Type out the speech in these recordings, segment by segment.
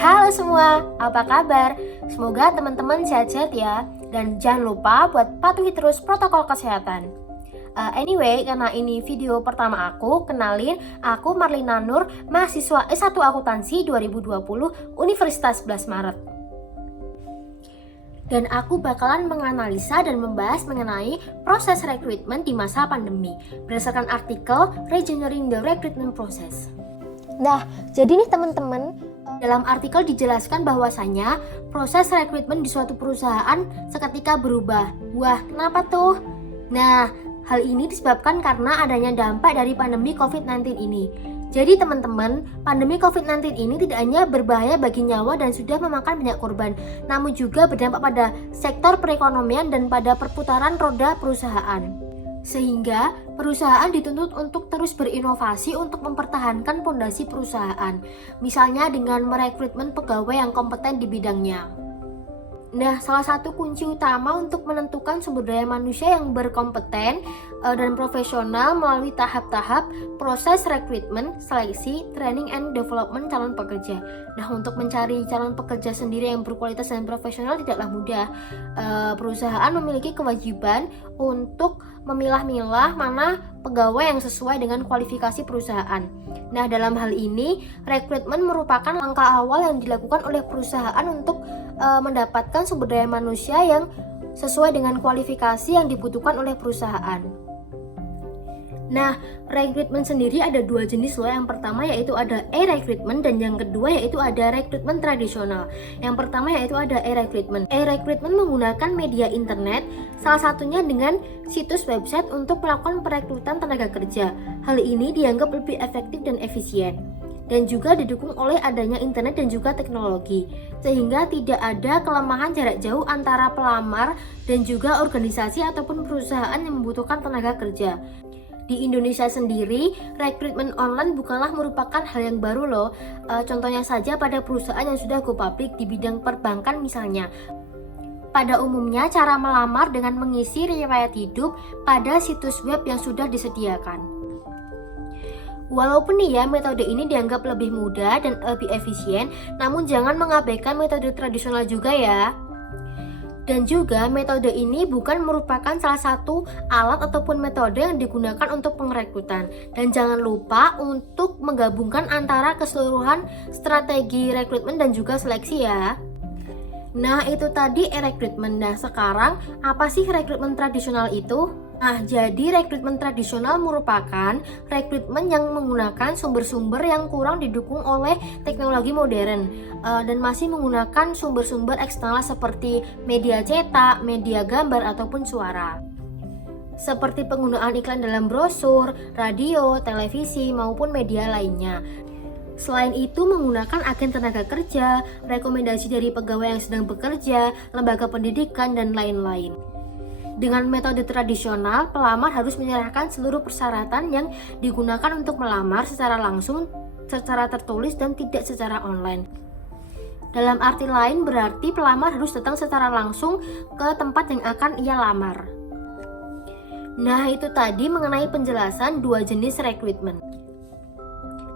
Halo semua, apa kabar? Semoga teman-teman sehat-sehat ya. Dan jangan lupa buat patuhi terus protokol kesehatan. Anyway, karena ini video pertama aku, kenalin, aku Marlina Nur, mahasiswa S1 Akuntansi 2020 Universitas 11 Maret. Dan aku bakalan menganalisa dan membahas mengenai proses rekrutmen di masa pandemi berdasarkan artikel Regeneering the Recruitment Process. Nah, jadi nih teman-teman, dalam artikel dijelaskan bahwasanya proses rekrutmen di suatu perusahaan seketika berubah. Wah, kenapa tuh? Nah, hal ini disebabkan karena adanya dampak dari pandemi COVID-19 ini. Jadi teman-teman, pandemi COVID-19 ini tidak hanya berbahaya bagi nyawa dan sudah memakan banyak korban, namun juga berdampak pada sektor perekonomian dan pada perputaran roda perusahaan. Sehingga perusahaan dituntut untuk terus berinovasi untuk mempertahankan fondasi perusahaan, misalnya dengan merekrutmen pegawai yang kompeten di bidangnya. Nah, salah satu kunci utama untuk menentukan sumber daya manusia yang berkompeten dan profesional melalui tahap-tahap proses rekrutmen, seleksi, training and development calon pekerja. Nah, untuk mencari calon pekerja sendiri yang berkualitas dan profesional tidaklah mudah. Perusahaan memiliki kewajiban untuk memilah-milah mana pegawai yang sesuai dengan kualifikasi perusahaan. Nah, dalam hal ini, rekrutmen merupakan langkah awal yang dilakukan oleh perusahaan untuk mendapatkan sumber daya manusia yang sesuai dengan kualifikasi yang dibutuhkan oleh perusahaan. Nah, rekrutmen sendiri ada dua jenis loh. Yang pertama yaitu ada e-rekrutmen dan yang kedua yaitu ada rekrutmen tradisional. Yang pertama yaitu ada e-rekrutmen. E-rekrutmen menggunakan media internet, salah satunya dengan situs website untuk melakukan perekrutan tenaga kerja. Hal ini dianggap lebih efektif dan efisien, dan juga didukung oleh adanya internet dan juga teknologi, sehingga tidak ada kelemahan jarak jauh antara pelamar dan juga organisasi ataupun perusahaan yang membutuhkan tenaga kerja. Di Indonesia sendiri, rekrutmen online bukanlah merupakan hal yang baru loh. Contohnya saja pada perusahaan yang sudah go public di bidang perbankan misalnya. Pada umumnya, cara melamar dengan mengisi riwayat hidup pada situs web yang sudah disediakan. Walaupun nih ya, metode ini dianggap lebih mudah dan lebih efisien, namun jangan mengabaikan metode tradisional juga ya. Dan juga metode ini bukan merupakan salah satu alat ataupun metode yang digunakan untuk pengrekrutan. Dan jangan lupa untuk menggabungkan antara keseluruhan strategi rekrutmen dan juga seleksi ya. Nah, itu tadi e-rekrutmen. Nah, sekarang apa sih rekrutmen tradisional itu? Nah, jadi rekrutmen tradisional merupakan rekrutmen yang menggunakan sumber-sumber yang kurang didukung oleh teknologi modern dan masih menggunakan sumber-sumber eksternal seperti media cetak, media gambar, ataupun suara. Seperti penggunaan iklan dalam brosur, radio, televisi, maupun media lainnya. Selain itu, menggunakan agen tenaga kerja, rekomendasi dari pegawai yang sedang bekerja, lembaga pendidikan, dan lain-lain. Dengan metode tradisional, pelamar harus menyerahkan seluruh persyaratan yang digunakan untuk melamar secara langsung, secara tertulis, dan tidak secara online. Dalam arti lain, berarti pelamar harus datang secara langsung ke tempat yang akan ia lamar. Nah, itu tadi mengenai penjelasan dua jenis rekrutmen.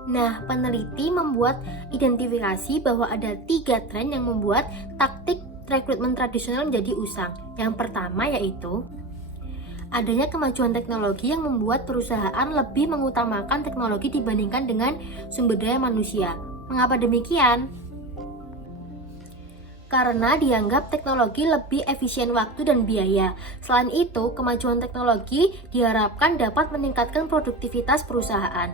Nah, peneliti membuat identifikasi bahwa ada 3 tren yang membuat taktik rekrutmen tradisional menjadi usang. Yang pertama yaitu adanya kemajuan teknologi yang membuat perusahaan lebih mengutamakan teknologi dibandingkan dengan sumber daya manusia. Mengapa demikian? Karena dianggap teknologi lebih efisien waktu dan biaya. Selain itu, kemajuan teknologi diharapkan dapat meningkatkan produktivitas perusahaan.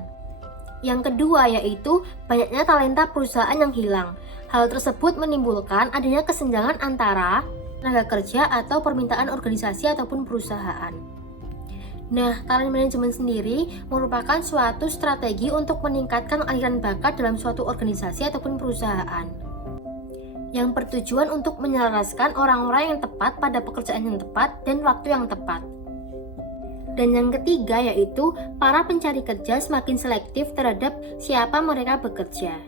Yang kedua yaitu banyaknya talenta perusahaan yang hilang. Hal tersebut menimbulkan adanya kesenjangan antara tenaga kerja atau permintaan organisasi ataupun perusahaan. Nah, talent management sendiri merupakan suatu strategi untuk meningkatkan aliran bakat dalam suatu organisasi ataupun perusahaan, yang bertujuan untuk menyelaraskan orang-orang yang tepat pada pekerjaan yang tepat dan waktu yang tepat. Dan yang ketiga yaitu para pencari kerja semakin selektif terhadap siapa mereka bekerja.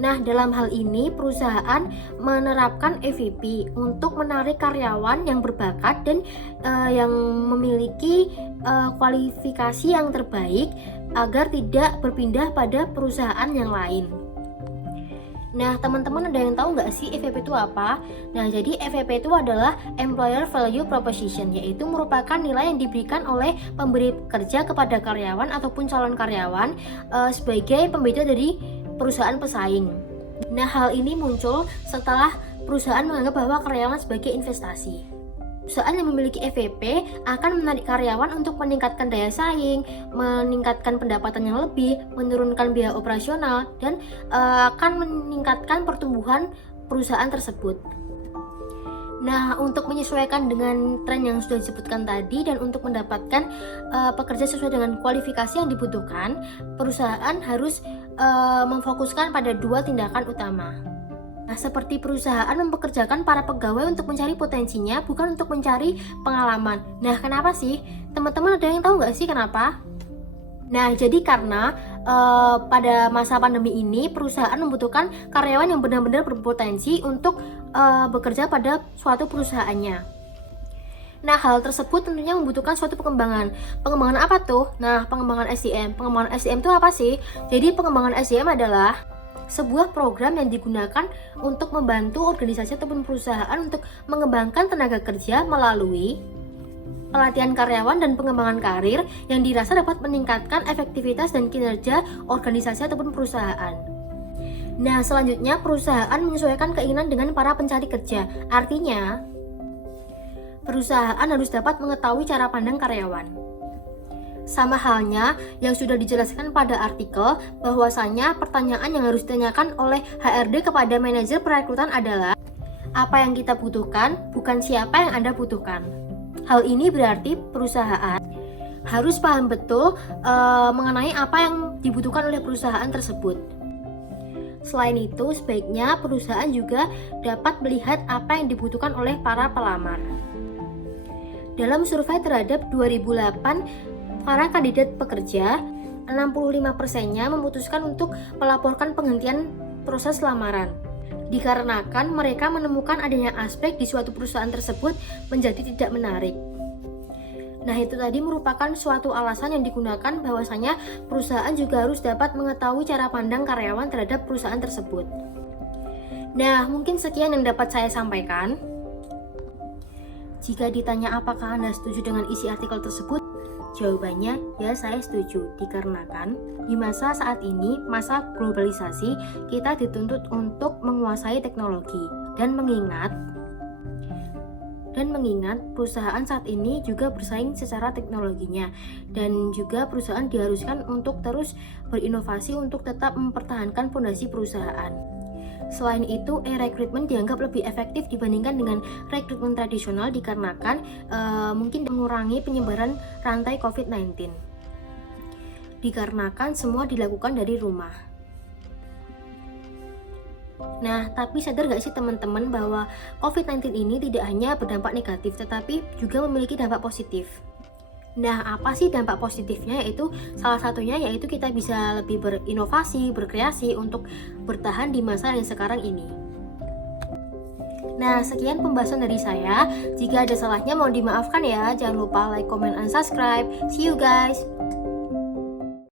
Nah, dalam hal ini perusahaan menerapkan EVP untuk menarik karyawan yang berbakat dan yang memiliki kualifikasi yang terbaik agar tidak berpindah pada perusahaan yang lain. Nah, teman-teman ada yang tahu nggak sih EVP itu apa? Nah, jadi EVP itu adalah Employer Value Proposition, yaitu merupakan nilai yang diberikan oleh pemberi kerja kepada karyawan ataupun calon karyawan sebagai pembeda dari perusahaan pesaing. Nah, hal ini muncul setelah perusahaan menganggap bahwa karyawan sebagai investasi. Perusahaan yang memiliki EVP akan menarik karyawan untuk meningkatkan daya saing, meningkatkan pendapatan yang lebih, menurunkan biaya operasional, dan akan meningkatkan pertumbuhan perusahaan tersebut. Nah, untuk menyesuaikan dengan tren yang sudah disebutkan tadi dan untuk mendapatkan pekerja sesuai dengan kualifikasi yang dibutuhkan, perusahaan harus memfokuskan pada 2 tindakan utama. Nah, seperti perusahaan mempekerjakan para pegawai untuk mencari potensinya, bukan untuk mencari pengalaman. Nah, kenapa sih? Teman-teman ada yang tahu nggak sih kenapa? Nah, jadi karena pada masa pandemi ini, perusahaan membutuhkan karyawan yang benar-benar berpotensi untuk bekerja pada suatu perusahaannya. Nah, hal tersebut tentunya membutuhkan suatu pengembangan. Pengembangan apa tuh? Nah, pengembangan SDM. Pengembangan SDM itu apa sih? Jadi, pengembangan SDM adalah sebuah program yang digunakan untuk membantu organisasi ataupun perusahaan untuk mengembangkan tenaga kerja melalui pelatihan karyawan dan pengembangan karir yang dirasa dapat meningkatkan efektivitas dan kinerja organisasi ataupun perusahaan. Nah, selanjutnya perusahaan menyesuaikan keinginan dengan para pencari kerja. Artinya, perusahaan harus dapat mengetahui cara pandang karyawan. Sama halnya yang sudah dijelaskan pada artikel, bahwasanya pertanyaan yang harus ditanyakan oleh HRD kepada manajer perekrutan adalah apa yang kita butuhkan, bukan siapa yang Anda butuhkan. Hal ini berarti perusahaan harus paham betul mengenai apa yang dibutuhkan oleh perusahaan tersebut. Selain itu, sebaiknya perusahaan juga dapat melihat apa yang dibutuhkan oleh para pelamar. Dalam survei terhadap 2008 para kandidat pekerja, 65%-nya memutuskan untuk melaporkan penghentian proses lamaran. Dikarenakan mereka menemukan adanya aspek di suatu perusahaan tersebut menjadi tidak menarik. Nah, itu tadi merupakan suatu alasan yang digunakan bahwasanya perusahaan juga harus dapat mengetahui cara pandang karyawan terhadap perusahaan tersebut. Nah, mungkin sekian yang dapat saya sampaikan. Jika ditanya apakah Anda setuju dengan isi artikel tersebut, jawabannya ya, saya setuju, dikarenakan di masa saat ini, masa globalisasi, kita dituntut untuk menguasai teknologi dan mengingat perusahaan saat ini juga bersaing secara teknologinya, dan juga perusahaan diharuskan untuk terus berinovasi untuk tetap mempertahankan fondasi perusahaan. Selain itu, e-recruitment dianggap lebih efektif dibandingkan dengan rekrutmen tradisional dikarenakan mungkin mengurangi penyebaran rantai COVID-19. Dikarenakan semua dilakukan dari rumah. Nah, tapi sadar gak sih teman-teman bahwa COVID-19 ini tidak hanya berdampak negatif, tetapi juga memiliki dampak positif. Nah, apa sih dampak positifnya? Yaitu salah satunya yaitu kita bisa lebih berinovasi, berkreasi untuk bertahan di masa yang sekarang ini. Nah, sekian pembahasan dari saya. Jika ada salahnya mohon dimaafkan ya. Jangan lupa like, comment, and subscribe. See you guys.